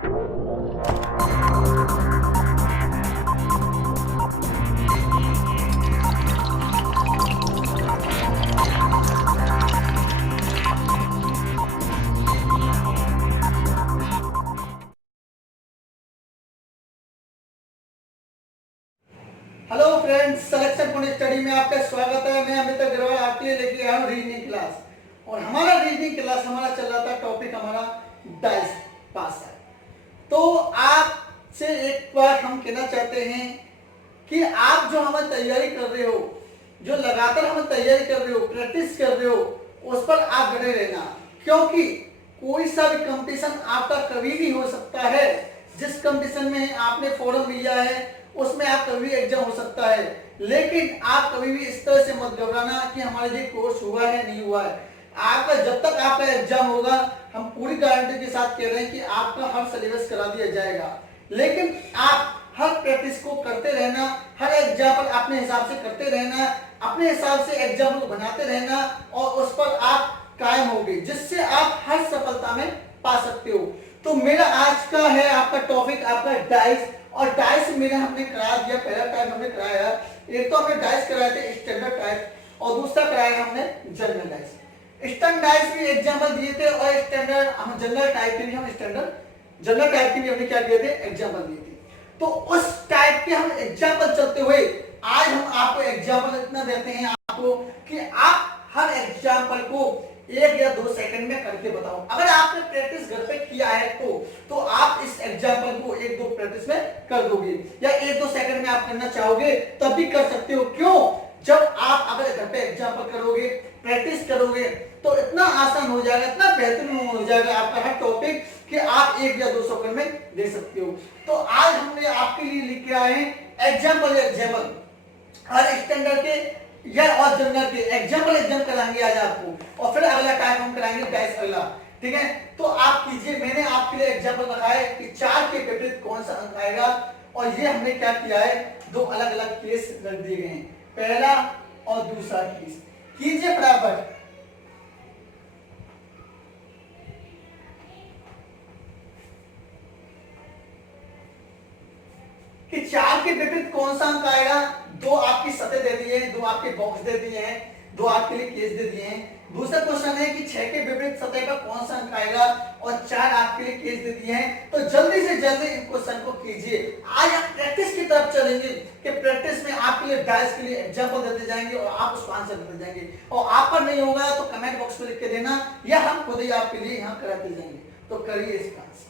Hello friends, selection for study में आपका स्वागत है। मैं अमित अग्रवाल आपके लिए लेके आया हूँ रीजनिंग क्लास। और हमारा रीजनिंग क्लास हमारा चल रहा था, टॉपिक हमारा डाइस पास है। तो आपसे एक बार हम कहना चाहते हैं कि आप जो हमें तैयारी कर रहे हो, जो लगातार हमें तैयारी कर रहे हो, प्रैक्टिस कर रहे हो, उस पर आप डटे रहना, क्योंकि कोई सा भी कंपटीशन आपका कभी भी हो सकता है। जिस कंपटीशन में आपने फॉर्म लिया है उसमें आप कभी भी एग्जाम हो सकता है, लेकिन आप कभी भी इस तरह से मत घबराना कि हमारा ये कोर्स हुआ है नहीं हुआ है। आपका जब तक आपका एग्जाम होगा, हम पूरी गारंटी के साथ कह रहे हैं कि आपका हर सिलेबस करा दिया जाएगा। लेकिन आप हर प्रैक्टिस को करते रहना, हर एग्जाम्पल अपने हिसाब से करते रहना, अपने हिसाब से एग्जाम्पल बनाते रहना और उस पर आप कायम होगे, जिससे आप हर सफलता में पा सकते हो। तो मेरा आज का है आपका टॉपिक आपका डाइस। और डाइस मेरा हमने करा दिया, पहला टाइप हमने कराया। एक तो हमने डाइस कराए थे स्टैंडर्ड टाइप और दूसरा कराया हमने जनरल डाइस। स्टैंडर्ड डाइस भी एग्जाम्पल दिए थे और स्टैंडर्ड हम जनरल टाइप के भी हम स्टैंडर्ड जनरल टाइप के भी हमने क्या किए थे, एग्जाम्पल दिए थे। तो उस टाइप के हम एग्जाम्पल चलते हुए आज हम आपको एग्जाम्पल इतना देते हैं आपको कि आप हर एग्जाम्पल को 1 या 2 सेकंड में करके बताओ। अगर आपने प्रैक्टिस घर पे किया है तो आप इस एग्जाम्पल को 1-2 प्रैक्टिस में कर दोगे, या 1-2 सेकंड में आप करना चाहोगे तब भी कर सकते हो। क्यों? जब आप अगर घर पे एग्जाम्पल करोगे, प्रैक्टिस करोगे, तो इतना आसान हो जाएगा, इतना बेहतरीन हो जाएगा आपका हर टॉपिक कि आप 1 या 2 सेकंड में दे सकते हो। तो आज हमने आपके लिए लिखे आए हैं एग्जाम्पल हर स्टैंडर्ड के या और जनरल के एग्जाम कराएंगे आज आपको, और फिर अगला टाइम हम कराएंगे डाइस अगला। ठीक है, तो आप कीजिए। मैंने आपके लिए एग्जाम्पल रखा है कि 4 के विपरीत कौन सा अंक आएगा, और ये हमने क्या किया है, 2 अलग अलग केस रख दिए गए हैं, पहला और दूसरा केस। कीजिए फटाफट। कि 4 के विपरीत कौन सा अंक आएगा। 2 आपकी सतह दे दी है, 2 आपके बॉक्स दे दिए हैं, 2 आपके लिए केस दे दिए हैं। दूसरा क्वेश्चन है कि 6 के विपरीत सतह पर कौन सा अंक आएगा, और 4 आपके लिए केस दे दिए हैं। तो जल्दी से जल्दी इन क्वेश्चन को कीजिए। आज हम प्रैक्टिस की तरफ चलेंगे कि प्रैक्टिस में आपके लिए डाइस के लिए एग्जांपल देते जाएंगे और आप उसका आंसर देते जाएंगे। और आप पर नहीं होगा तो कमेंट बॉक्स में लिख के देना, या हम खुद ही आपके लिए यहाँ कराते जाएंगे। तो करिए इसका आंसर।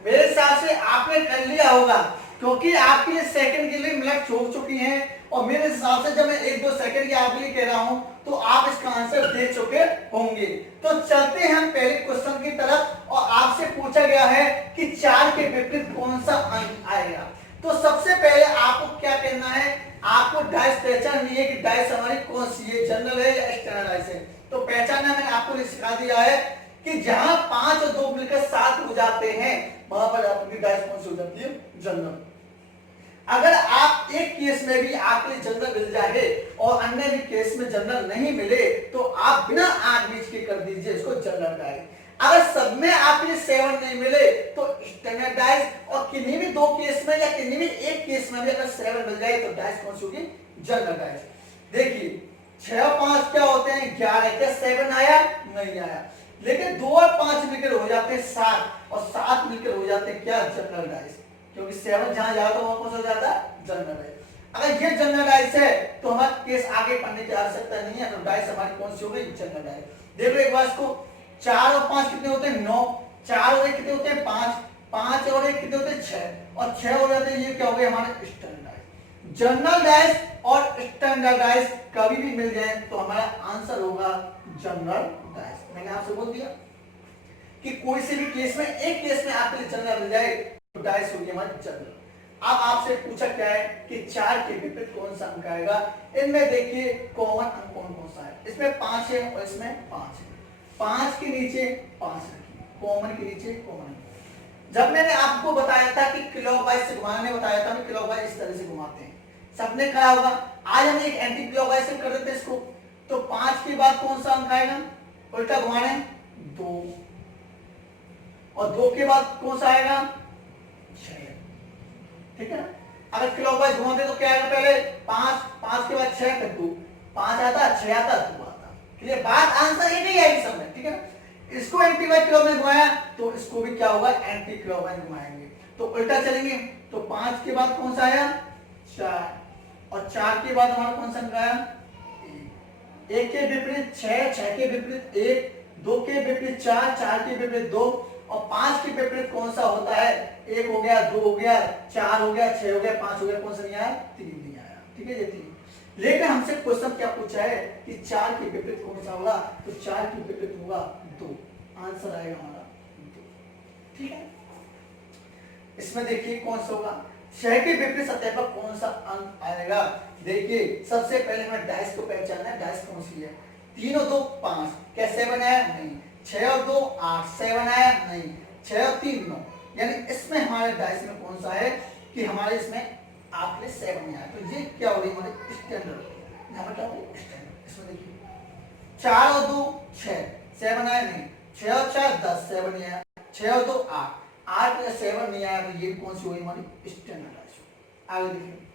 मेरे हिसाब से आपने कर लिया होगा, क्योंकि आपके लिए सेकंड के लिए मिनट छोड़ चुकी हैं, और मेरे हिसाब से जब मैं 1-2 सेकंड के आपके लिए कह रहा हूं तो आप इसका आंसर दे चुके होंगे। तो चलते हैं हम पहले क्वेश्चन की तरफ, और आपसे पूछा गया है कि 4 के विपरीत कौन सा अंक आएगा। तो सबसे पहले आपको क्या करना है, आपको डाइस पहचाननी है कि डाइस हमारी कौन सी है, जनरल है या स्टैंडर्ड डाइस है। तो पहचानना मैंने आपको सिखा दिया है कि जहां 5 और 2 मिलकर 7 हो जाते हैं, वहां पर आपकी डाइस कौन सी हो जाती है, जनरल। अगर आप एक केस में भी आपके लिए जनरल मिल जाए और अन्य भी केस में जनरल नहीं मिले, तो आप बिना आंख बीच के कर दीजिए इसको जनरल डाइस। अगर सब में आपके लिए 7 नहीं मिले तो स्टैंडर्ड डाइस, और किन्हीं भी 2 केस में या किन्हीं भी एक केस में भी अगर 7 मिल जाए तो डाइस कौन सी होगी, जनरल डाइस। देखिए 6 और 5 क्या होते हैं, 11। क्या 7 आया, नहीं आया। लेकिन 2 और 5 मिलकर हो जाते हैं 7, और 7 मिलकर हो जाते हैं क्या, जनरल डाइस। क्योंकि 7 जहां जाता है वहां कौन सा जाता है, जनरल डाइस। अगर ये जनरल डाइस है तो हमारा केस आगे पढ़ने की आवश्यकता नहीं है, तो डाइस हमारी कौन सी हो गई, जनरल डाइस। देखो एक बार इसको, 4 और 5 कितने होते हैं, 9। 4 और 1 कितने होते हैं, 5। 5 और 1 कितने होते हैं, 6। और 6 हो जाते हैं, ये क्या हो गया हमारे स्टैंडर्ड डाइस। जनरल डाइस और स्टैंडर्ड डाइस कभी भी मिल जाए तो हमारा आंसर होगा जनरल डाइस। मैंने आपसे बोल दिया। कि कोई से भी केस में एक केस में आपके लिए जनरल मिल जाए तो डाइस होगी हमारी जनरल। अब आपसे पूछा क्या है कि 4 के विपरीत कौन सा अंक आएगा। इनमें देखिए कॉमन अंक कौन कौन सा है। इसमें 5 है और इसमें 5 है। 5 के नीचे 5 रखिए, कॉमन के नीचे कॉमन। जब मैंने आपको बताया था कि क्लॉकवाइज से घुमाने बताया था, क्लॉकवाइज इस तरह से घुमाते हैं, सबने कहा होगा। आज हम एक एंटी क्लॉकवाइज से कर देते हैं इसको। तो 5 के बाद कौन सा अंक आएगा, उल्टा घुमाने 2, और 2 के बाद कौन सा आएगा 6। ठीक है ना। अगर क्लॉकवाइज घुमाते तो क्या आएगा, पहले 5, 5 के बाद 6 फिर 2, 5 आता 6 आता 2 आता। क्लियर बात, आंसर एक ही आएगी सब में। ठीक है ना। इसको एंटी क्लॉकवाइज घुमाया तो इसको भी क्या होगा, एंटी क्लॉकवाइज घुमाएंगे तो उल्टा चलेंगे। तो 5 के बाद कौन सा आया 4, और 4 के बाद हमारा कौन सा अंक आया 1। 1 के विपरीत 6, 6 के विपरीत 1, 2 के विपरीत 4, 4 के विपरीत 2, और 5 के विपरीत कौन सा होता है, 1 हो गया, 2 हो गया, 4 हो गया, 6 हो गया, 5 हो गया, कौन सा नहीं आया 3 नहीं आया। ठीक है, ये 3। लेकिन हमसे क्वेश्चन क्या पूछा है कि 4 के विपरीत कौन सा होगा, तो 4 के विपरीत होगा 2, आंसर आएगा हमारा 2। ठीक है। इसमें देखिए कौन सा होगा, 6 के विपरीत सतह पर कौन सा अंक आएगा। देखिए सबसे पहले हमें डाइस को पहचानना है, डाइस कौन सी है। 3 और 2 5, क्या 7 आया नहीं। 6 और 2 8, 7 आया नहीं। 6 और 3 9, यानी इसमें हमारे डाइस में कौन सा है कि हमारे इसमें आपने 7 नहीं आया। तो ये क्या हो रही है हमारी स्टैंडर्ड, यहाँ पर क्या हो रही है स्टैंडर्ड। इसमें देखिए 4 और 2 6, 7 आया नहीं। 6 और 4 10, 7 नहीं आया। 6 और 2 8, 8 या 7 नहीं आया। तो ये कौन सी हुई हमारी स्टैंडर्ड डाइस। आगे देखिए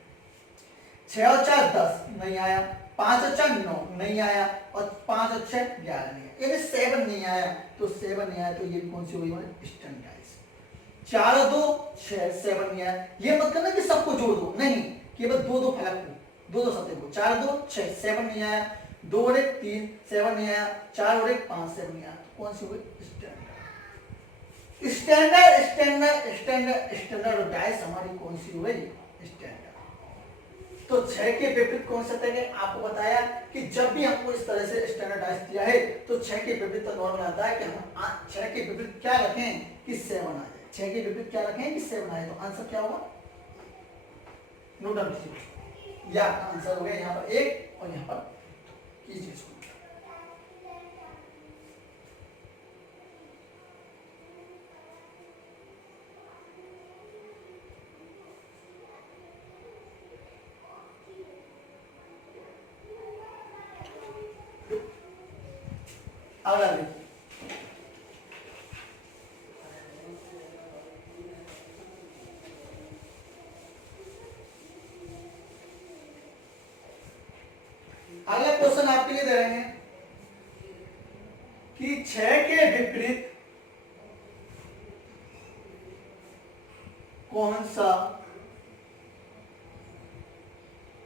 6 और 4 10 नहीं आया। 5 और 4 9 नहीं आया, और 5 और 6 11 नहीं आया। यानी 7 नहीं आया, तो 7 नहीं आया तो ये कौन सी हुई हमारी स्टैंडर्ड डाइस। 4 और 2 6, 7 नहीं आया। ये मत करना कि सबको जोड़ दो, नहीं, केवल 2 फलक को, 2 सतह को। 4 2 6, 7 नहीं आया। 2 और 1 3, 7 नहीं आया। 4 और 1 5, 7 नहीं आया। तो कौन सी हुई standard. Standard standard standard standard dice हमारी कौन सी हुई स्टैंडर्ड। तो 6 के विपरीत कौन सा है, आपको बताया कि जब भी हमको इस तरह से स्टैंडर्डाइज दिया है तो 6 के विपरीत तो नॉर्मल आता है कि हम 6 के विपरीत क्या रखें कि 7 आ जाए। 6 के विपरीत क्या रखें कि 7 आए। तो आंसर क्या होगा, नोट डाउन कीजिए। या आंसर हो गया यहाँ पर 1 और यहाँ पर कीजिए इसको। अगला देखिए अगला क्वेश्चन आपके लिए दे रहे हैं कि 6 के विपरीत कौन सा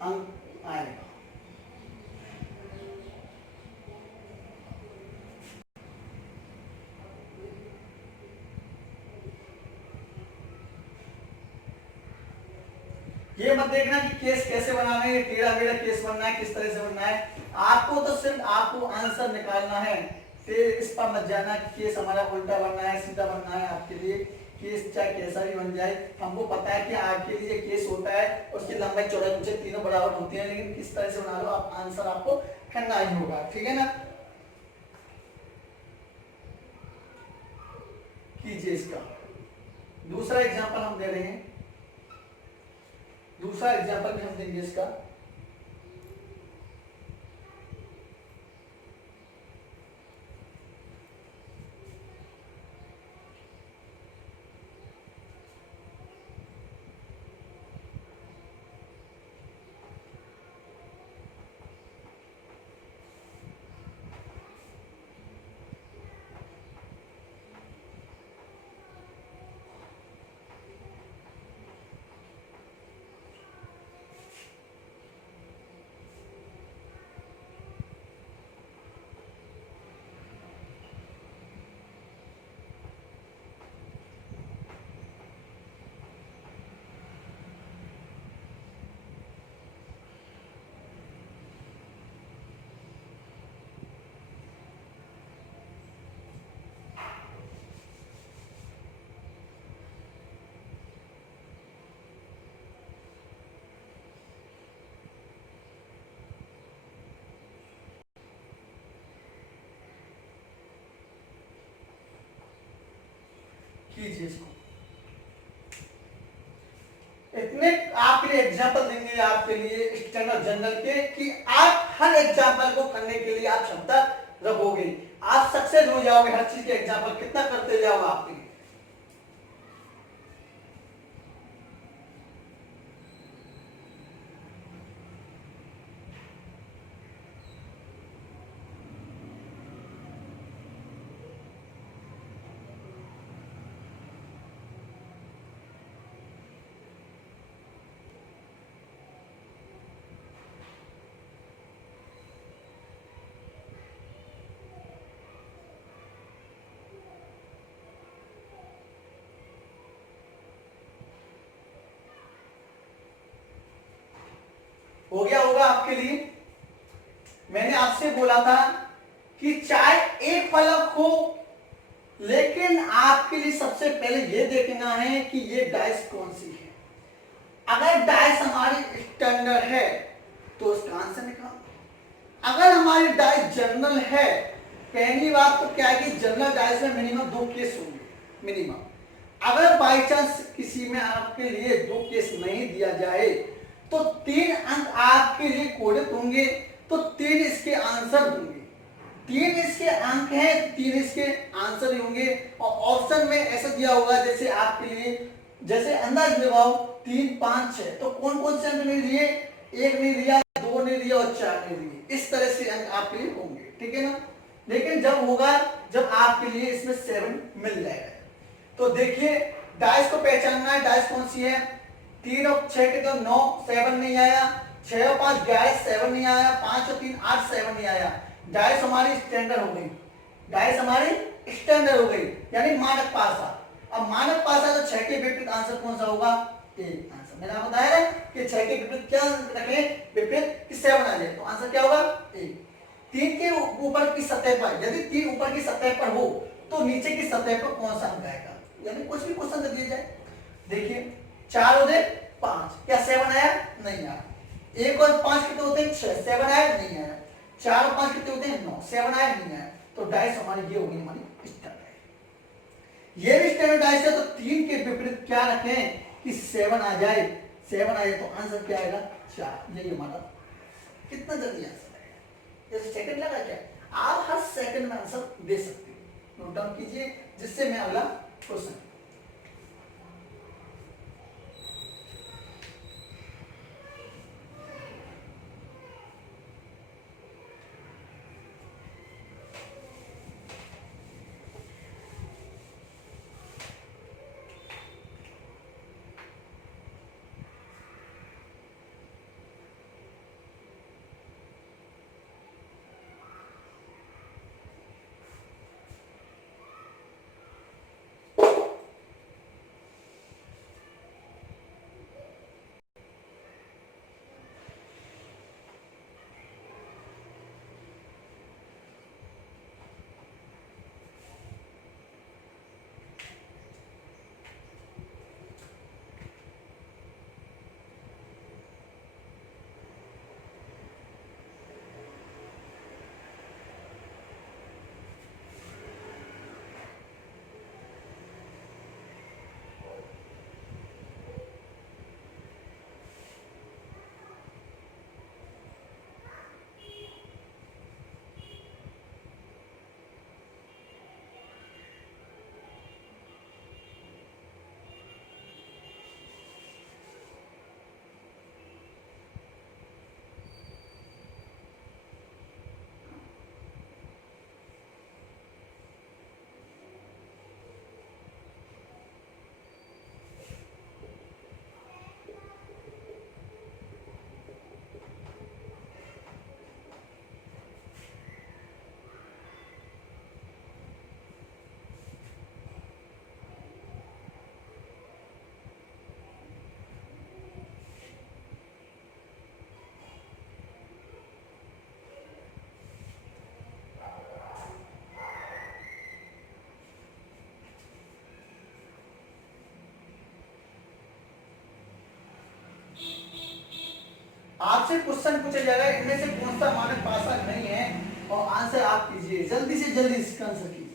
अंक आएगा। ये मत देखना कि केस कैसे बनाना है, टेढ़ा मेढ़ा केस बनना है, किस तरह से बनना है। आपको तो सिर्फ आपको आंसर निकालना है, फिर इस पर मत जाना कि केस हमारा उल्टा बनना है सीधा बनना है। आपके लिए केस चाहे कैसा भी बन जाए, हमको पता है कि आपके लिए केस होता है, उसकी लंबाई चौड़ाई ऊंचाई तीनों बराबर होती है, लेकिन किस तरह से बना लो आप आंसर आपको करना ही होगा। ठीक है ना। कीजिए इसका दूसरा एग्जाम्पल हम दे रहे हैं। दूसरा एग्जाम्पल भी हम देंगे इसका। कीजिए इसको। इतने आपके लिए एग्जाम्पल देंगे आपके लिए स्टैंडर्ड जनरल के कि आप हर एग्जाम्पल को करने के लिए आप क्षमता रखोगे, आप सक्सेस हो जाओगे। हर चीज के एग्जाम्पल कितना करते जाओगे आपके लिए। हो गया होगा आपके लिए। मैंने आपसे बोला था कि चाहे एक फलक हो, लेकिन आपके लिए सबसे पहले यह देखना है कि ये डाइस कौन सी है। अगर डाइस हमारी स्टैंडर्ड है तो उसका आंसर निकालो। अगर हमारी डाइस जनरल है, पहली बात तो क्या है कि जनरल डाइस में मिनिमम 2 केस होंगे मिनिमम। अगर बाई चांस किसी में आपके लिए 2 केस नहीं दिया जाए तो 3 अंक आपके लिए कोडित होंगे, तो 3 इसके आंसर होंगे। 3 इसके अंक हैं, 3 इसके आंसर ही होंगे। और ऑप्शन में ऐसा दिया होगा जैसे आपके लिए, जैसे अंदाज लगाओ 3 5 6, तो कौन कौन से अंक नहीं दिए, 1 नहीं दिया, 2 नहीं दिया और 4 नहीं दिए। इस तरह से अंक आपके लिए होंगे, ठीक है ना। लेकिन जब होगा जब आपके लिए इसमें 7 मिल जाएगा। तो देखिए डाइस को पहचानना है, डाइस कौन सी है। 3 और 6 के तो 9, 7 नहीं आया। 6 और 5 11, 7 नहीं आया। 5 और 3 8, 7 नहीं आया। डाइस हमारी स्टैंडर्ड हो गई, डाइस हमारी स्टैंडर्ड हो गई, यानी मानक पासा। अब मानक पासा तो 6 के विपरीत आंसर कौन सा होगा, ए आंसर। मैंने आपको बताया ना कि 6 के विपरीत क्या रखें, विपरीत कि 7 आ जाए, तो आंसर क्या होगा, ए। 3 के ऊपर की सतह पर, यदि 3 ऊपर की सतह पर हो तो नीचे की सतह पर कौन सा अंक आएगा, यानी कुछ भी क्वेश्चन दे दिया जाए। देखिए 4 और 5, क्या 7 आया, नहीं आया। 1 और 5 कितने होते हैं, 6, 7 आया, नहीं आया। 4 और 5 कितने होते हैं, 9, 7 आया, नहीं आया। तो डाइस हमारी ये होगी हमारी स्टैंडर्ड। ये भी स्टैंडर्ड डाइस है, तो 3 के विपरीत क्या रखें कि 7 आ जाए। 7 आए तो आंसर क्या आएगा, 4। यही हमारा कितना जल्दी आंसर आएगा, जैसे सेकंड लगा क्या, आप हर सेकंड में आंसर दे सकते हो। नोट डाउन कीजिए जिससे मैं अगला क्वेश्चन। आपसे क्वेश्चन पूछा जाएगा इनमें से कौन सा मानक पासा नहीं है, और आंसर आप कीजिए जल्दी से जल्दी इसका आंसर कीजिए।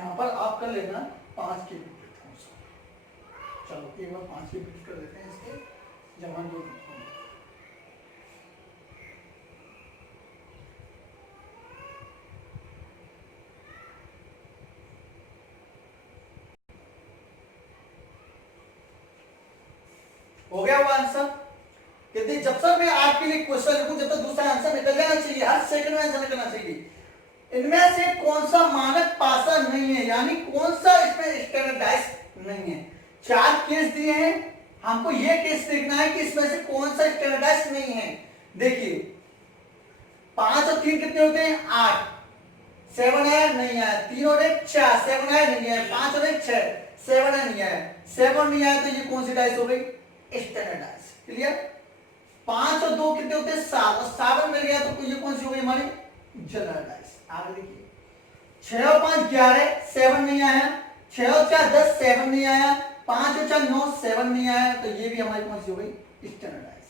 यहाँ पर आप कर लेना 5 के विपरीत कौन सा। चलो एक बार 5 के विपरीत कर देते हैं इसके, जब हम लोग हो गया वो आंसर। यदि जब तक मैं आपके लिए क्वेश्चन लिखूं जब तक दूसरा आंसर निकल जाना चाहिए, हर सेकंड में आंसर निकलना चाहिए। इनमें से कौन सा मानक पासा नहीं है, यानी कौन सा इसमें स्टैंडर्डाइज नहीं है। 4 केस दिए हैं, हमको ये केस देखना है कि इसमें से कौन सा स्टैंडर्डाइज नहीं है। देखिए 5 और 3 कितने होते हैं 8, 7 आया नहीं आया, 3 और 1 4, 7 आया नहीं आया, 5 और 1 6, 7 आया नहीं आया, 7 नहीं आया तो ये कौन सी डाइस हो गई स्टैंडर्डाइज। क्लियर। 5 और 2 कितने होते हैं 7, और 7 मिल गया तो ये कौन सी हो गई हमारी जनरल डाइस। आगे देखिए 6 और 5 11, 7 नहीं आया, 6 और 4 10, 7 नहीं आया, 5 और 4 9, 7 नहीं आया तो ये भी हमारी कौन सी हो गई स्टैंडर्डाइज।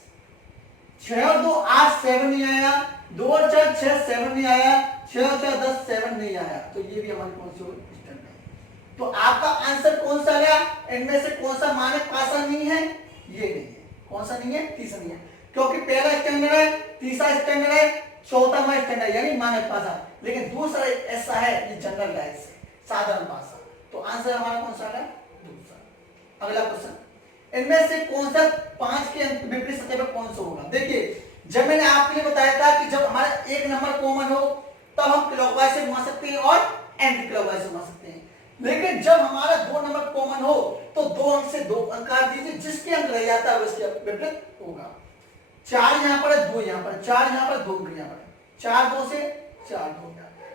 6 और 2 8, 7 नहीं आया, 2 और 4 6, 7 नहीं आया, 6 और 4 10, 7 नहीं आया तो ये भी हमारी कौन सी हो गई स्टैंडर्डाइज। तो आपका आंसर कौन सा गया, इनमें से कौन सा मानक पासा नहीं है, ये नहीं है। कौन सा नहीं है, तीसरा नहीं है, क्योंकि पहला स्टैंडर्ड है, तीसरा स्टैंडर्ड है, चौथा में स्टैंडर्ड यानी मानक पासा, लेकिन दूसरा ऐसा है ये जनरल डाइस है, साधारण पासा। तो आंसर हमारा कौन सा है दूसरा। अगला क्वेश्चन, इनमें से कौन सा 5 के विपरीत सतह पर कौन सा होगा। देखिए जब मैंने आपके लिए बताया था कि जब हमारा एक नंबर कॉमन हो तब हम क्लॉकवाइज से घुमा सकते हैं और एंटी क्लॉकवाइज से घुमा सकते हैं, लेकिन जब हमारा 2 नंबर कॉमन हो तो 2 अंक से 2 अंक काट दीजिए, जिसके अंक रह जाता है उसके विपरीत होगा। 4 यहाँ पर है, 2 यहाँ पर, 4 यहाँ पर, 2 यहाँ पर, 4 2 से 4 2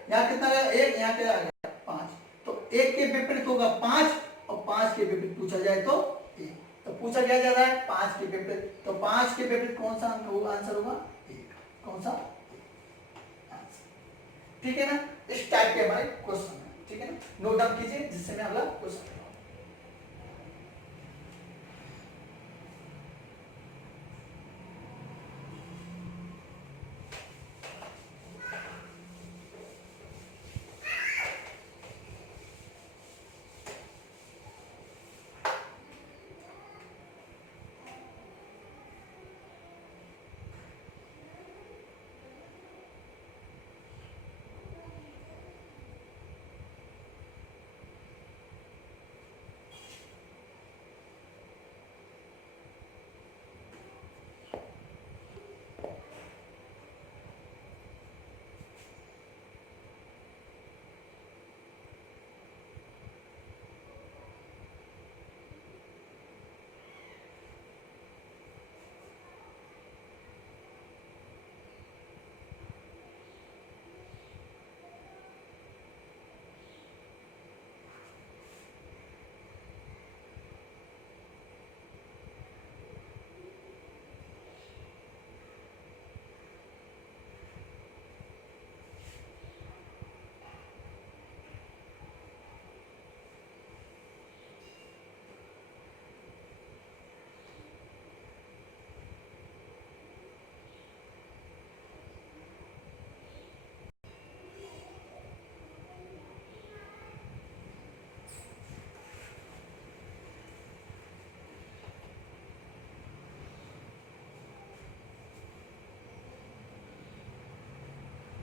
यहाँ कितना रहा 1, यहाँ क्या आ गया 5, तो 1 के विपरीत होगा 5 और 5 के विपरीत पूछा जाए तो 1, तो पूछा क्या जा रहा है 5 के विपरीत, तो 5 के विपरीत कौन सा अंक होगा, आंसर होगा 1। कौन सा, ठीक है ना। इस टाइप के हमारे क्वेश्चन है, ठीक है ना, नोट डाउन कीजिए जिससे मैं अगला क्वेश्चन।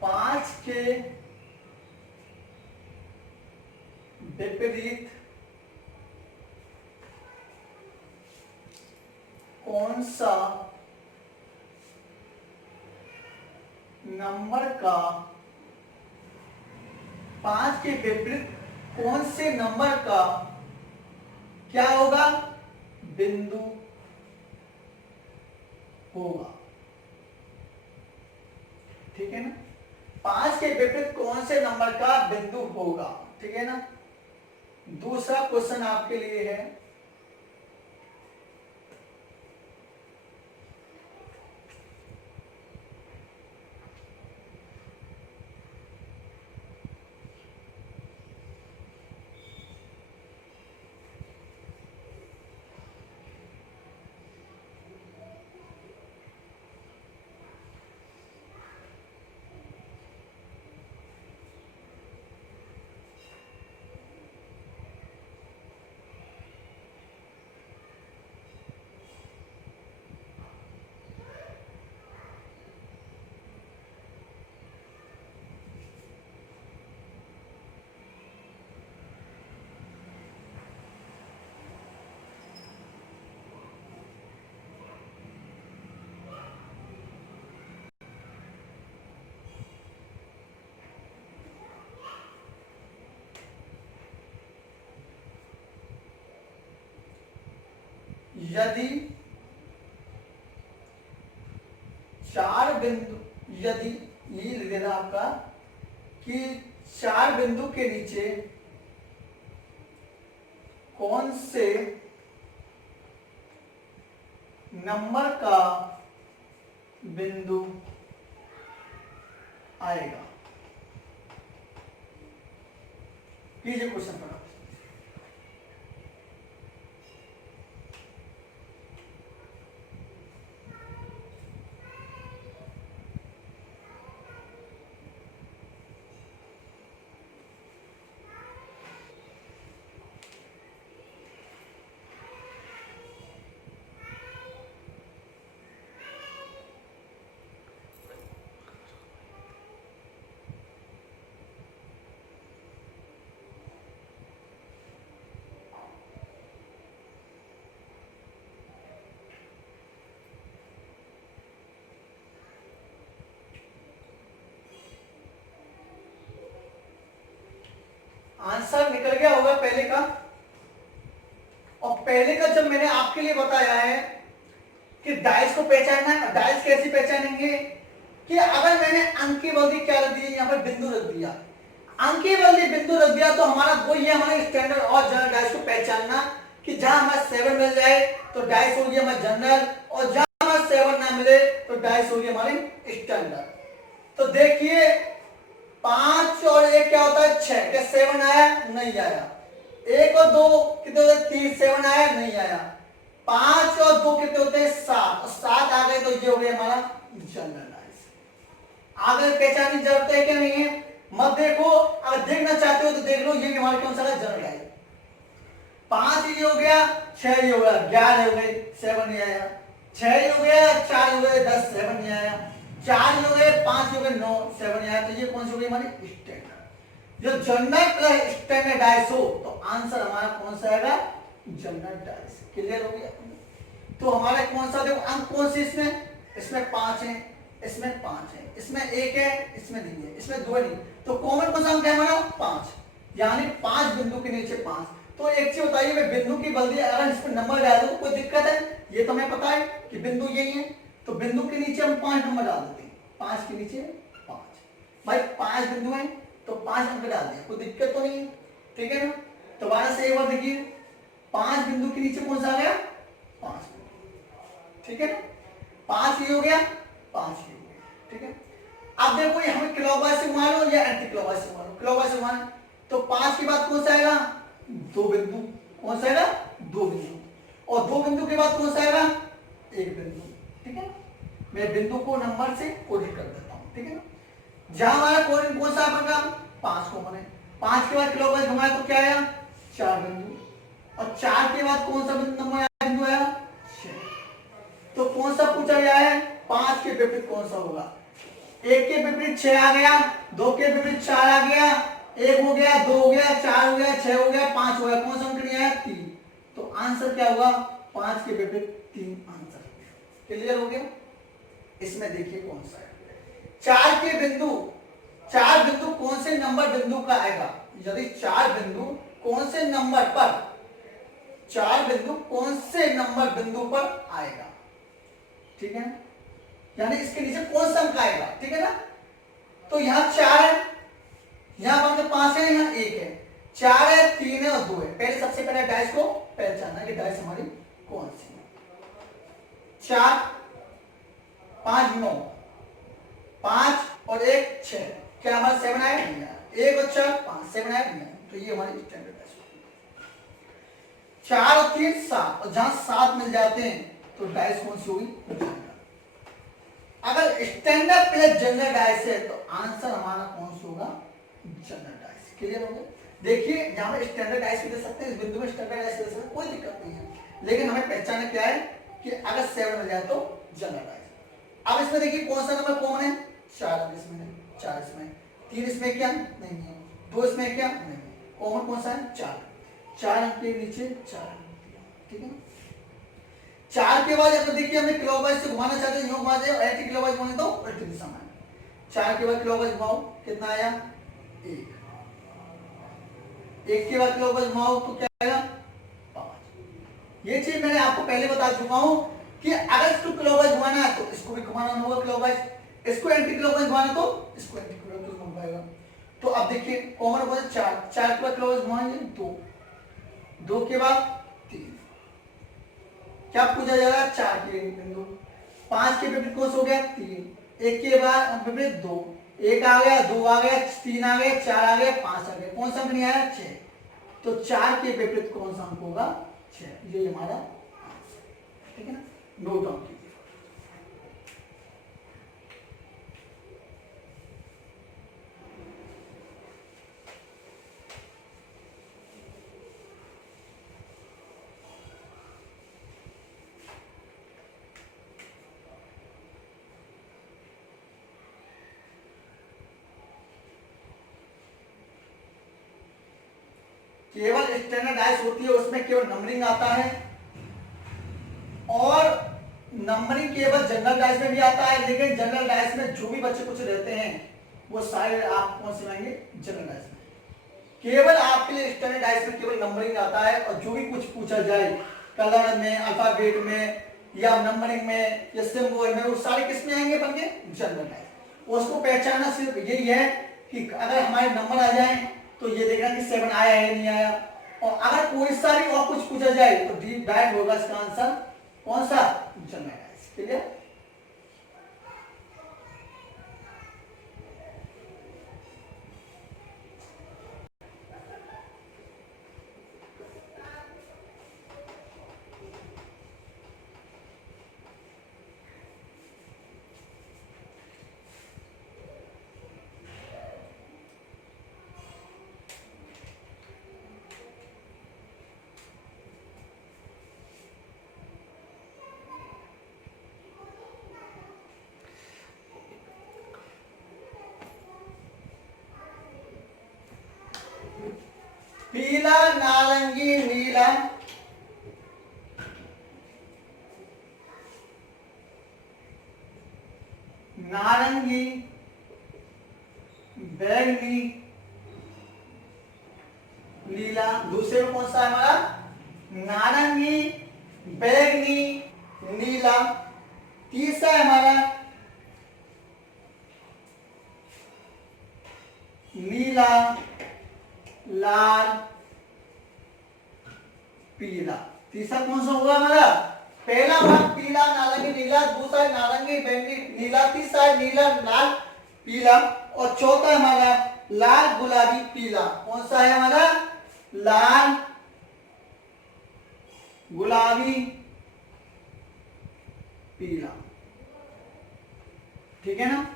5 के विपरीत कौन सा नंबर का, 5 के विपरीत कौन से नंबर का क्या होगा, बिंदु होगा, ठीक है ना। 5 के विपरीत कौन से नंबर का बिंदु होगा, ठीक है ना। दूसरा क्वेश्चन आपके लिए है, यदि चार बिंदु, यदि ये लिख देना आपका कि चार बिंदु के नीचे कौन से नंबर का बिंदु आएगा। कीजिए क्वेश्चन पर। आंसर निकल गया होगा पहले का। और पहले का जब मैंने आपके लिए बताया है कि डाइस को पहचानना है, डाइस कैसे पहचानेंगे कि अगर मैंने अंक की बल्दी क्या रख दी, यहाँ पर बिंदु रख दिया, अंक की बल्दी बिंदु रख दिया, तो हमारा वही है हमारे स्टैंडर्ड और जनरल डाइस को पहचानना कि जहां हमारा 7 मिल जाए तो डाइस होगी हमारी जनरल, और जहां हमारा 7 ना मिले तो डाइस होगी हमारी स्टैंडर्ड। तो देखिए 5 और 1 क्या होता है 6, क्या 7 आया? नहीं आया। 1 और 2 कितने होते हैं 3, 7 आया? नहीं आया। 5 और 2 कितने होते हैं 7, और 7 आ गए तो ये हो गया हमारा जनरल डाइस। आगे पहचानने की जरूरत है क्या? नहीं है। मत देखो, अगर देखना चाहते हो तो देख लो, ये हमारा कौन सा जनरल डाइस। 5 ये हो गया, 6 ये हो गया, 11 हो गए, 7 नहीं आया। 6 ये हो गया, 4 हो गए, 10, 7 नहीं आया। 4 हो गए, 5 हो गए, 9, 7 नहीं आया। तो ये कौन सी हो गई हमारी स्टैंडर्ड। जो जनरल प्लस स्टैंडर्ड डाइस हो तो आंसर हमारा कौन सा आएगा? General dice. क्लियर हो गया? तो हमारा कौन सा, देखो अंक कौन से इसमें, इसमें 5 है, इसमें 5 है, इसमें 1 है, इसमें नहीं है, इसमें 2 नहीं। तो कॉमन कौन सा अंक है हमारा? 5, यानी 5 बिंदु के नीचे 5। तो एक चीज बताइए, मैं बिंदु की बल्दी अगर इस पर नंबर डाल दूं तो कोई दिक्कत है? ये तो हमें पता है कि बिंदु यही है, तो बिंदु के नीचे हम 5 नंबर डाल देते हैं। 5 के नीचे 5, भाई 5 बिंदु हैं तो 5 अंक डाल दिया, कोई दिक्कत तो नहीं है। ठीक है ना? दोबारा से एक बार देखिए, 5 बिंदु के नीचे कौन सा आ गया? 5। ठीक है ना? 5 ये हो गया, 5 ये हो गया। ठीक है, अब देखो ये हमें क्लॉकवाइज से घुमा लो या एंटी क्लॉकवाइज से घुमा लो। क्लॉकवाइज से घुमाना तो 5 के बाद कौन सा आएगा? 2 बिंदु। कौन सा आएगा? 2 बिंदु। और 2 बिंदु के बाद कौन सा आएगा? 1 बिंदु। ठीक है, मैं बिंदु को नंबर से कोडित कर देता हूं। ठीक है ना? जहां हमारा कोडित कौन सा बनेगा? 5 को बने। 5 के बाद क्लॉकवाइज घुमाया तो क्या आया? 4 बिंदु। और 4 के बाद कौन सा नंबर आया? बिंदु आया 6। तो कौन सा पूछा गया है? 5 के विपरीत कौन सा होगा? 1 के विपरीत 6 आ गया, 2 के विपरीत 4 आ गया, 1 हो गया, 2 हो गया, 4 हो गया, 6 हो गया, 5 हो गया। कौन सा अंक नहीं आया? 3। तो आंसर क्या होगा? 5 के विपरीत 3 आंसर। क्लियर हो गया? इसमें देखिए कौन सा है 4 के बिंदु, 4 बिंदु कौन से नंबर बिंदु का आएगा? यदि 4 बिंदु कौन से नंबर पर, 4 बिंदु कौन से नंबर बिंदु पर आएगा? ठीक है, यानी इसके नीचे कौन सा अंक आएगा? ठीक है ना? तो यहां 4 है, यहां बनकर 5 है, यहां 1 है, 4 है, 3 है और 2 है। पहले सबसे पहले डाइस को पहचानना कि डाइस हमारी कौन सी है। 4, 5, 9, 5 और 1 6। क्या हमारा 7 आया? नहीं आया। 1 और 4 5, 7 आया? नहीं आया। तो ये हमारी स्टैंडर्ड डाइस। 4 और 3 7, और जहां 7 मिल जाते हैं तो डाइस कौन सी होगी? अगर स्टैंडर्ड प्लस जनरल डाइस है तो आंसर हमारा कौन सा होगा? General dice. क्लियर हो गया? देखिए यहां पे स्टैंडर्ड डाइस भी दे सकते हैं, इस बिंदु में स्टैंडर्ड डाइस दे सकते हैं, कोई दिक्कत नहीं है। लेकिन हमें पहचानना क्या है कि अगर 7 मिल जाए तो जनरल डाइस। अब इसमें देखिए कौन सा नंबर कॉमन है? 4 इसमें है, 4 इसमें, 3 इसमें क्या नहीं है, 2 इसमें क्या नहीं है। कॉमन कौन सा है? 4। 4 अंक के नीचे 4। ठीक है, 4 के बाद अगर देखिए हमें क्लॉकवाइज से घुमाना चाहते हैं, यूं घुमा दे, और एंटी क्लॉकवाइज घुमाने तो उल्टी दिशा में। 4 के बाद क्लॉकवाइज घुमाओ, कितना आया? 1। 1 के बाद क्लॉकवाइज घुमाओ तो क्या आएगा? 5। ये चीज मैंने आपको पहले बता चुका हूं कि अगर इसको क्लॉकवाइज घुमाना है तो इसको भी घुमाना होगा क्लॉकवाइज, इसको एंटी क्लॉकवाइज घुमाना तो इसको एंटी क्लॉकवाइज घुमा पाएगा। तो अब देखिए कॉमन अपोजिट 4, 4 के बाद क्लॉकवाइज घुमाएंगे 2, 2 के बाद 3, क्या पूछा जा रहा है 4 के बिंदु, 5 के विपरीत कौन सा हो गया 3, 1 के बाद विपरीत 2, 1 आ गया, 2 आ गया, 3 आ गया, 4 आ गया, 5 आ गया, कौन सा अंक नहीं आया 6, तो 4 के विपरीत कौन सा अंक होगा 6, ये हमारा आंसर, ठीक है ना, नोट डाउन कीजिए। केवल स्टैंडर्डाइज होती है, उसमें केवल नंबरिंग आता है, और नंबरिंग केवल जनरल डाइस में भी आता है, लेकिन जनरल डाइस में जो भी बच्चे कुछ रहते हैं वो सारे आप कौन से लाएंगे जनरल डाइस में। केवल आपके लिए स्टैंडर्ड डाइस में केवल नंबरिंग आता है, और जो भी कुछ पूछा जाए कलर में, अल्फाबेट में, या नंबरिंग में, या सिंबल में, वो सारे किस में आएंगे बन के जनरल डाइस। उसको पहचानना सिर्फ यही है कि अगर हमारे नंबर आ जाए तो ये देखना कि 7 आया है नहीं आया, और अगर कोई सा भी और कुछ पूछा जाए तो डीप डाइव होगा इसका आंसर कौन सा जनरल डाइस, ठीक है। पीला, नारंगी, नीला, नारंगी, बैंगनी, नीला। दूसरे में कौन सा है हमारा नारंगी, बैंगनी, नीला। तीसरा है हमारा नीला, लाल, पीला। तीसरा कौन सा होगा हमारा, पहला भाग पीला, नारंगी, नीला, दूसरा है नारंगी, बैंगनी, नीला, तीसरा है नीला, लाल, पीला, और चौथा है हमारा लाल, गुलाबी, पीला। कौन सा है हमारा लाल, गुलाबी, पीला, ठीक है ना।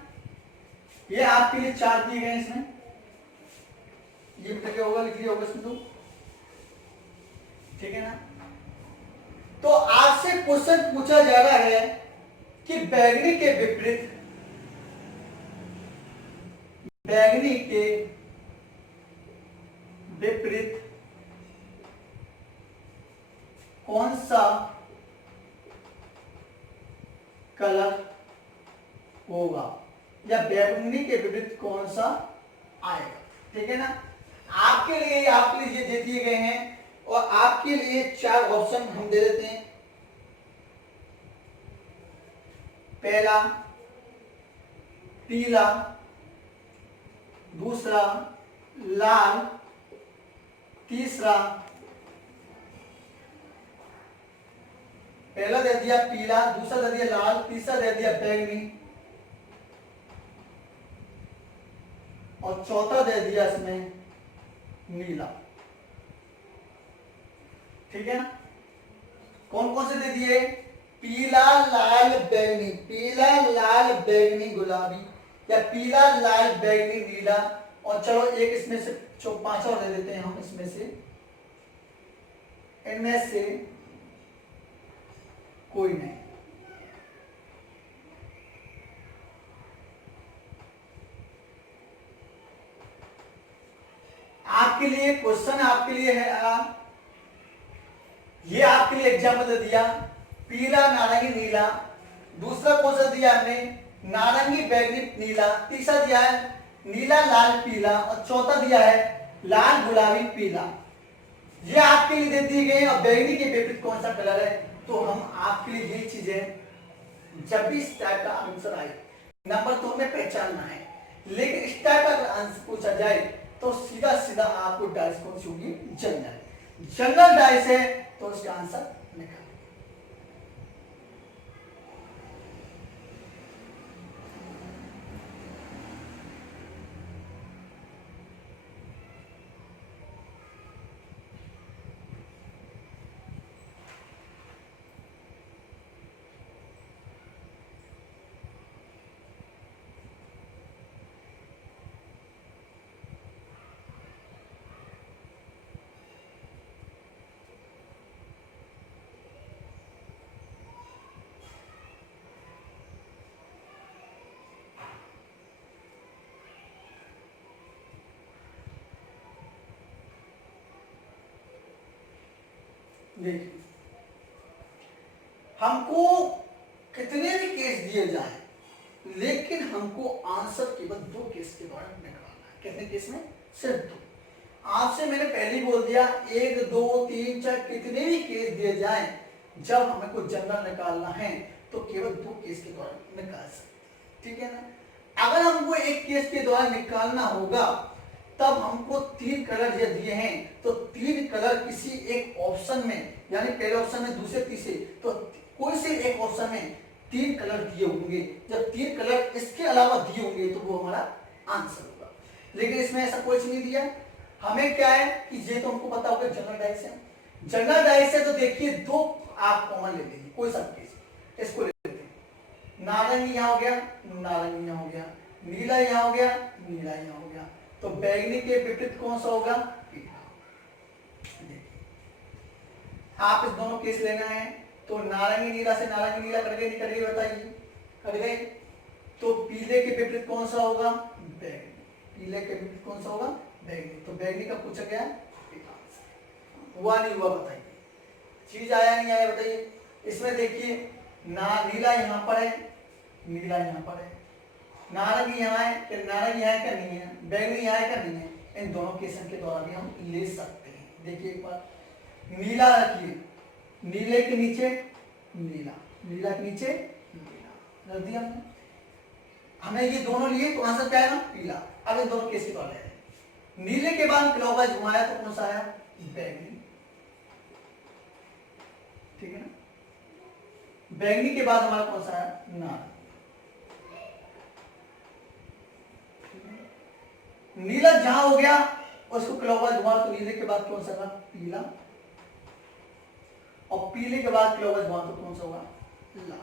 ये आपके लिए 4 दिए गए इसमें, ये भी क्या होगा लिख लिया होगा इसमें तो, ठीक है ना। तो आपसे क्वेश्चन पूछा जा रहा है कि बैंगनी के विपरीत, बैंगनी के विपरीत कौन सा कलर होगा, या बैंगनी के विपरीत कौन सा आएगा, ठीक है ना। आपके लिए ये दिए गए हैं, और आपके लिए 4 ऑप्शन हम दे देते हैं। पहला पीला, दूसरा लाल, तीसरा, पहला दे दिया पीला, दूसरा दे दिया लाल, तीसरा दे दिया बैंगनी, और चौथा दे दिया इसमें नीला, ठीक है ना। कौन कौन से दे दिए, पीला, लाल, बैंगनी, पीला, लाल, बैंगनी, गुलाबी, या पीला, लाल, बैंगनी, नीला। और चलो एक इसमें से 5 और दे देते हैं हम इसमें से, इनमें से कोई नहीं। आपके लिए क्वेश्चन आपके लिए है, ये आपके लिए एग्जाम्पल दे दिया पीला, नारंगी, नीला। दूसरा कौन सा दिया हमने, नारंगी, बैंगनी, नीला। तीसरा दिया है नीला, लाल, पीला, और चौथा दिया है लाल, गुलाबी, पीला। ये आपके लिए दे दिए गए। अब बैगनी के विपरीत कौन सा कलर है, तो हम आपके लिए यही चीज है, जब भी इस टाइप का आंसर आए नंबर तो हमें पहचानना है, लेकिन इस टाइप का आंसर पूछा जाए तो सीधा सीधा आपको डाइस कौन सी होगी, जनरल। जनरल डाइस है तो इसका आंसर निकाल। देखिए, हमको कितने भी केस दिए जाए, लेकिन हमको आंसर केवल 2 केस के द्वारा निकालना है। कितने केस में, सिर्फ 2। आपसे मैंने पहले ही बोल दिया 1 2 3 4 कितने भी केस दिए जाए, जब हमें को जनरल निकालना है तो केवल 2 केस के द्वारा निकाल सकते, ठीक है ना। अगर हमको एक केस के द्वारा निकालना होगा तब हमको 3 कलर ये दिए हैं, तो 3 कलर किसी एक ऑप्शन में, यानी पहले ऑप्शन में, दूसरे तीसरे, तो कोई से एक ऑप्शन में 3 कलर दिए होंगे। जब 3 कलर इसके अलावा दिए होंगे तो वो हमारा आंसर होगा, लेकिन इसमें ऐसा कुछ नहीं दिया। हमें क्या है कि ये तो हमको पता होगा जनरल डाइस है। जनरल डाइस है तो देखिए 2 आप कॉमन ले लीजिए, कोई सा केस, इसको ले लेते हैं। नारंगी यहाँ हो गया, नारंगी यहाँ हो गया, नीला यहाँ हो गया, नीला यहाँ हो गया, तो बैगनी के विपरीत कौन सा होगा, पीला। आप इस दोनों केस लेना है तो नारंगी नीला से नारंगी नीला कट गए, नहीं कट गए, बताइए, कट गए। तो पीले के विपरीत कौन सा होगा, बैगनी। पीले के विपरीत कौन सा होगा, बैगनी। तो बैगनी का पूछा गया, हुआ नहीं हुआ, बताइए, चीज आया नहीं आया, बताइए। इसमें देखिए नीला यहाँ पर है, नीला यहाँ पर है, नारंगी यहाँ है, क्या नारंगी यहाँ है, क्या नहीं है, बैगनी यहाँ है, क्या नहीं है। इन दोनों केसन के द्वारा भी हम ले सकते हैं। देखिए एक बार नीला रखिए, नीले के नीचे नीला, नीला के नीचे नीला रख दिया हमने। हमने ये दोनों लिए तो आंसर क्या आएगा, पीला। अब इन दोनों केस के द्वारा ले, नीले के बाद क्लॉकवाइज घुमाया तो कौन सा आया, बैगनी, ठीक है ना। बैगनी के बाद हमारा कौन सा आया, नारंगी। नीला जहां हो गया उसको क्लॉकवाइज घुमा तो नीले के बाद कौन सा होगा, पीला, और पीले के बाद क्लॉकवाइज घुमा तो कौन सा होगा, लाल।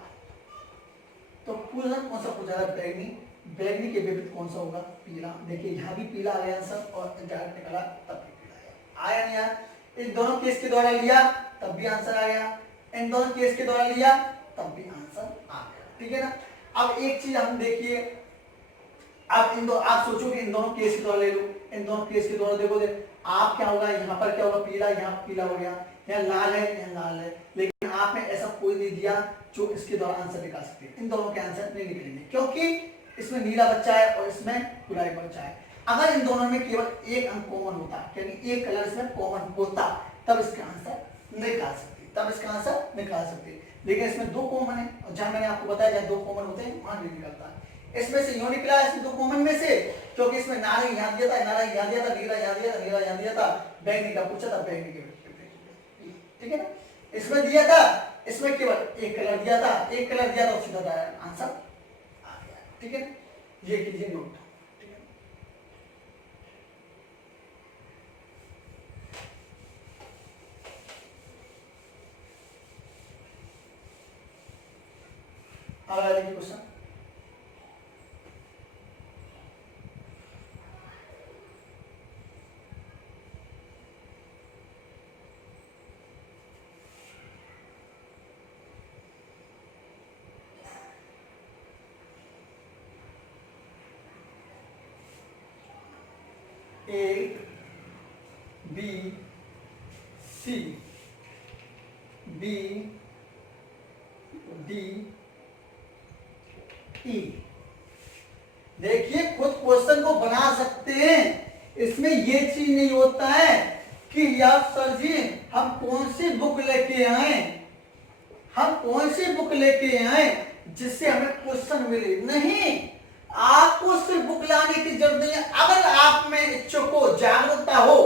तो पूरा कौन सा पूछा था, बैगनी। बैगनी के विपरीत कौन सा होगा, पीला। देखिए यहाँ भी पीला आ गया आंसर, और डायरेक्ट निकला तब भी पीला आया नहीं आया। इन दोनों केस के द्वारा लिया तब भी आंसर आ गया, इन दोनों केस के द्वारा लिया तब भी आंसर आ गया, ठीक है ना। अब एक चीज हम देखिए, आप सोचोगे इन दोनों केस के द्वारा ले लो, इन दोनों केस के द्वारा देखो, आप क्या होगा, यहाँ पर क्या होगा, पीला, यहाँ पीला हो गया, यहाँ लाल है, यहाँ लाल है, लेकिन आपने ऐसा कोई नहीं दिया जो इसके द्वारा आंसर निकाल सकते। इन दोनों के आंसर नहीं निकलेंगे, क्योंकि इसमें नीला बच्चा है और इसमें गुलाबी बच्चा है। अगर इन दोनों में केवल एक अंक कॉमन होता, यानी एक कलर इसमें कॉमन होता, तब इसका आंसर निकाल सकते, तब इसका आंसर निकाल सकते। लेकिन इसमें 2 कॉमन है, और जहां मैंने आपको बताया जहां 2 कॉमन होते हैं वहां नहीं निकलता। इसमें से यूं निकला, इसमें 2 कॉमन में से, क्योंकि इसमें नारंगी यहाँ दिया था, नारंगी यहाँ दिया था, नीला यहाँ दिया था, नीला यहाँ दिया था, बैगनी का पूछा था, बैगनी के, ठीक है ना। इसमें दिया था, इसमें केवल एक कलर दिया था, एक कलर दिया था, सीधा आंसर आ गया, ठीक है। ये कीजिए नोट, ठीक है। अब आ जाएगी question, A B C B D E। देखिए खुद क्वेश्चन को बना सकते हैं, इसमें ये चीज नहीं होता है कि यार सर जी हम कौन सी बुक लेके आए, हम कौन सी बुक लेके आए जिससे हमें क्वेश्चन मिले। नहीं, आपको सिर्फ बुक लाने की जरूरत नहीं है। अगर आप में इच्छुक हो, जागरूकता हो,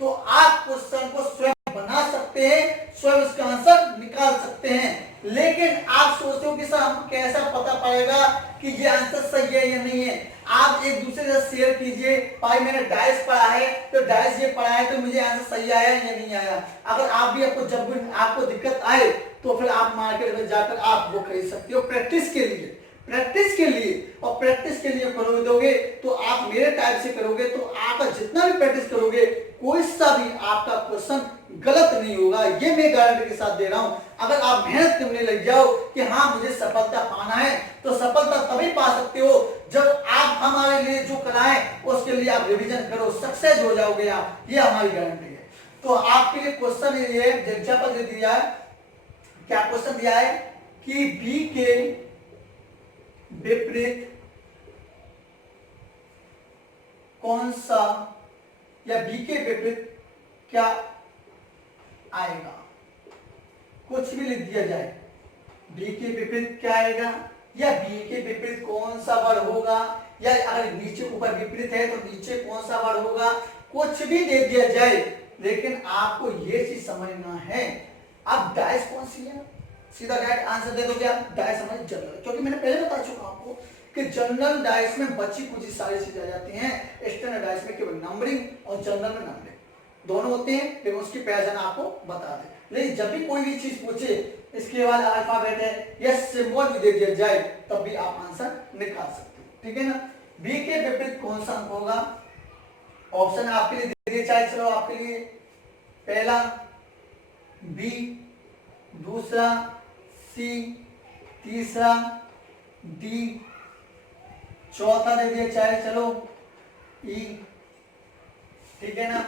तो आप क्वेश्चन को स्वयं बना सकते हैं, स्वयं उसका आंसर निकाल सकते हैं। लेकिन आप सोचते हो कि सर हम कैसा पता पड़ेगा कि ये आंसर सही है या नहीं है। आप एक दूसरे से शेयर कीजिए, भाई मैंने डाइस पढ़ा है तो डाइस ये पढ़ा है तो मुझे आंसर सही आया या नहीं आया। अगर आप भी जब भी आपको दिक्कत आए तो फिर आप मार्केट में जाकर आप वो खरीद सकते हो प्रैक्टिस के लिए, प्रैक्टिस के लिए। और प्रैक्टिस के लिए करोगे तो आप मेरे टाइप से करोगे तो आप जितना भी प्रैक्टिस करोगे कोई सा भी आपका क्वेश्चन गलत नहीं होगा, ये मैं गारंटी के साथ दे रहा हूं। अगर आप मेहनत करने लग जाओ कि हाँ मुझे सफलता पाना है, तो सफलता तभी पा सकते हो जब आप हमारे लिए जो कराएं उसके लिए आप रिवीजन करो, सक्सेस हो जाओगे आप, ये हमारी गारंटी है। तो आपके लिए क्वेश्चन ये एग्जाम्पल दे दिया है, क्या क्वेश्चन दिया है कि बी के विपरीत कौन सा, या बी के विपरीत क्या आएगा, कुछ भी लिख दिया जाए। बी के विपरीत क्या आएगा, या बी के विपरीत कौन सा वर्ड होगा, या अगर नीचे ऊपर विपरीत है तो नीचे कौन सा वर्ड होगा, कुछ भी दे दिया जाए, लेकिन आपको ये चीज समझना है। अब डाइस कौन सी है, सीधा डायरेक्ट आंसर दे दोगे आप, डाइस हमारी जनरल, क्योंकि मैंने पहले बता चुका आपको कि जनरल डाइस में बची कुछ सारी चीजें आ जाती हैं। स्टैंडर्ड डाइस में केवल नंबरिंग और जनरल में नंबरिंग दोनों होते हैं, लेकिन उसकी पहचान आपको बता दें। लेकिन जब भी कोई भी चीज पूछे इसके बाद अल्फाबेट है या सिंबल भी दे दिया जाए तब भी आप आंसर निकाल सकते हो, ठीक है ना। बी के विपरीत कौन सा अंक होगा, ऑप्शन आपके लिए दे दिए चाहे, चलो आपके लिए पहला बी, दूसरा सी, तीसरा डी, चौथा दे दिया चाहे चलो ई, ठीक है ना,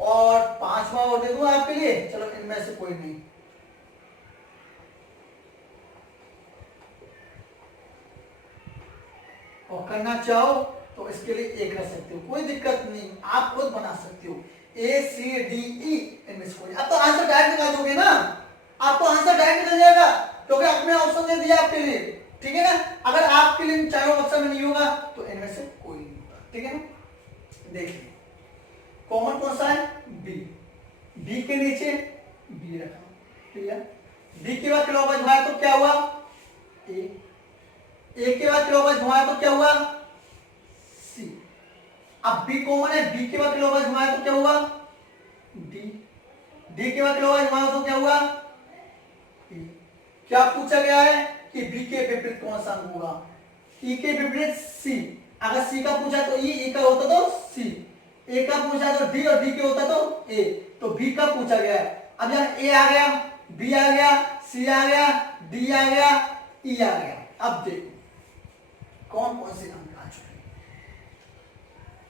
और पांचवा और दे दूं आपके लिए, चलो इनमें से कोई नहीं। और करना चाहो तो इसके लिए एक रख सकते हो, कोई दिक्कत नहीं, आप खुद बना सकते हो। ए सी डी ई इनमें से कोई, अब तो आंसर डायरेक्ट निकाल दोगे ना, आपको आंसर डायरेक्ट निकल जाएगा क्योंकि आपने ऑप्शन दे दिया आपके लिए, ठीक है ना। अगर आपके लिए चारों ऑप्शन में नहीं होगा तो इनमें से कोई नहीं होगा, ठीक है ना। देखिए कॉमन कौन सा है, बी, बी के नीचे बी रखा, ठीक है। बी के बाद क्लॉकवाइज घुमाया तो क्या हुआ, ए, ए के बाद क्लॉकवाइज घुमाया तो क्या हुआ, सी। अब बी कॉमन है, बी के बाद क्लॉकवाइज घुमाया तो क्या हुआ, डी, डी के बाद क्लॉकवाइज घुमाया तो क्या हुआ, ई। क्या पूछा गया है कि बी के विपरीत कौन सा अंक होगा, ई के विपरीत सी। अगर सी का पूछा तो ई का होता तो सी, ए का पूछा तो डी और डी के होता तो ए, तो बी का पूछा गया है। अब यहाँ ए आ गया, बी आ गया, सी आ गया, डी आ गया, ई आ गया। अब देखो कौन कौन से अंक आ चुके हैं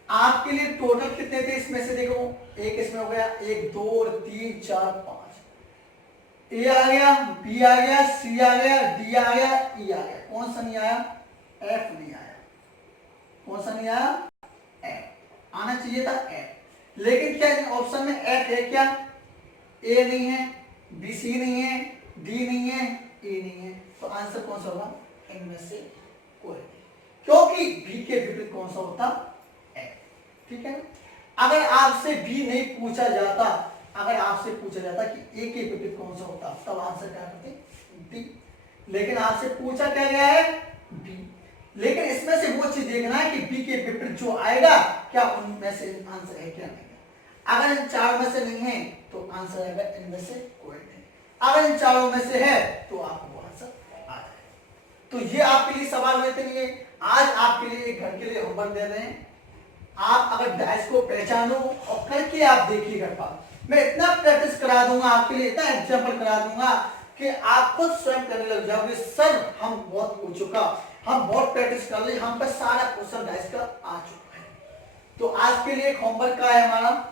आपके लिए, टोटल कितने थे इसमें से, देखो एक इसमें हो गया, एक दो और तीन चार पांच, ए आ गया, बी आ गया, सी आ गया, डी आ गया, ई आ गया। कौन सा नहीं आया, एफ नहीं आया। कौन सा नहीं आया, एफ आना चाहिए था, एफ। लेकिन क्या ऑप्शन में एफ है क्या, ए नहीं है, बी सी नहीं है, डी नहीं है, ए नहीं है, तो आंसर कौन सा होगा, इनमें से कोई नहीं, क्योंकि बी के विपरीत कौन सा होता, एफ, ठीक है। अगर आपसे बी नहीं पूछा जाता, अगर आपसे पूछा जाता कि ए के विपरीत कौन सा होता, तब आंसर क्या करते, डी। लेकिन आपसे पूछा क्या गया है, बी। लेकिन इसमें से वो चीज देखना है कि बी के विपरीत जो आएगा क्या उनमें से आंसर है क्या नहीं। अगर इन चारों में से नहीं है तो आंसर आएगा इनमें से कोई नहीं, अगर इन चारों में से है तो आपको आंसर आ जाएगा। तो ये आपके लिए सवाल हुए थे, ये आज आपके लिए एक घर के लिए होमवर्क दे रहे हैं। आप अगर डाइस को पहचानो और करके आप देखिए घर पर, मैं इतना प्रैक्टिस करा दूंगा आपके लिए, इतना एग्जाम्पल करा दूंगा कि आप खुद स्वयं करने लग जाओगे, सर हम बहुत हो चुका, हम बहुत प्रैक्टिस कर ली, हम पर सारा क्वेश्चन डाइस का आ चुका है। तो आज के लिए एक होमवर्क का है हमारा,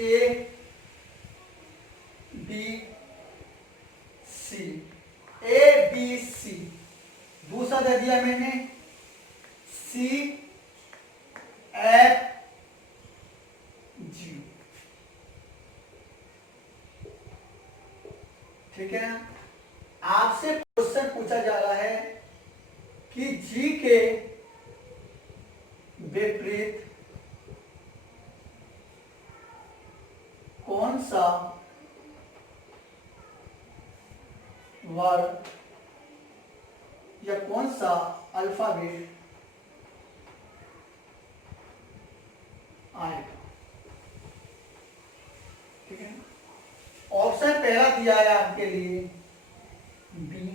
A B C, A B C. दूसरा दे दिया मैंने सी एफ जी। ठीक है, आपसे क्वेश्चन पूछा जा रहा है कि जी के विपरीत कौन सा वर्ड या कौन सा अल्फाबेट आएगा। ठीक है, ऑप्शन पहला दिया है आपके लिए बी,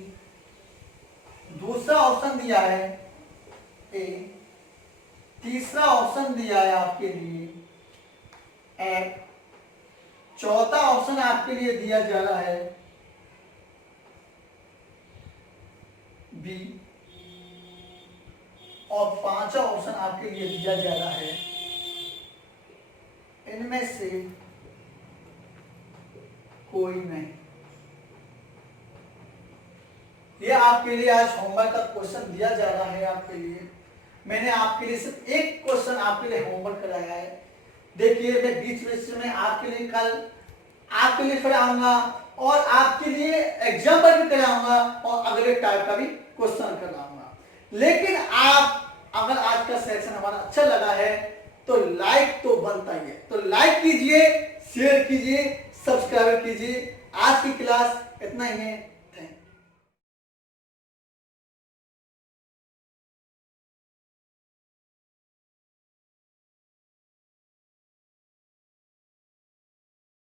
दूसरा ऑप्शन दिया है ए, तीसरा ऑप्शन दिया है आपके लिए एफ, चौथा ऑप्शन आपके लिए दिया जा रहा है बी, और पांचवा ऑप्शन आपके लिए दिया जा रहा है इनमें से कोई नहीं। ये आपके लिए आज होमवर्क का क्वेश्चन दिया जा रहा है आपके लिए। मैंने आपके लिए सिर्फ एक क्वेश्चन आपके लिए होमवर्क कराया है। देखिए, मैं बीच में आपके लिए कल आपके लिए कराऊंगा और आपके लिए एग्जाम्पल भी कराऊंगा और अगले टाइप का भी क्वेश्चन कराऊंगा। लेकिन आप अगर आज का सेशन हमारा अच्छा लगा है तो लाइक तो बनता ही है, तो लाइक कीजिए, शेयर कीजिए, सब्सक्राइब कीजिए। आज की क्लास इतना ही है।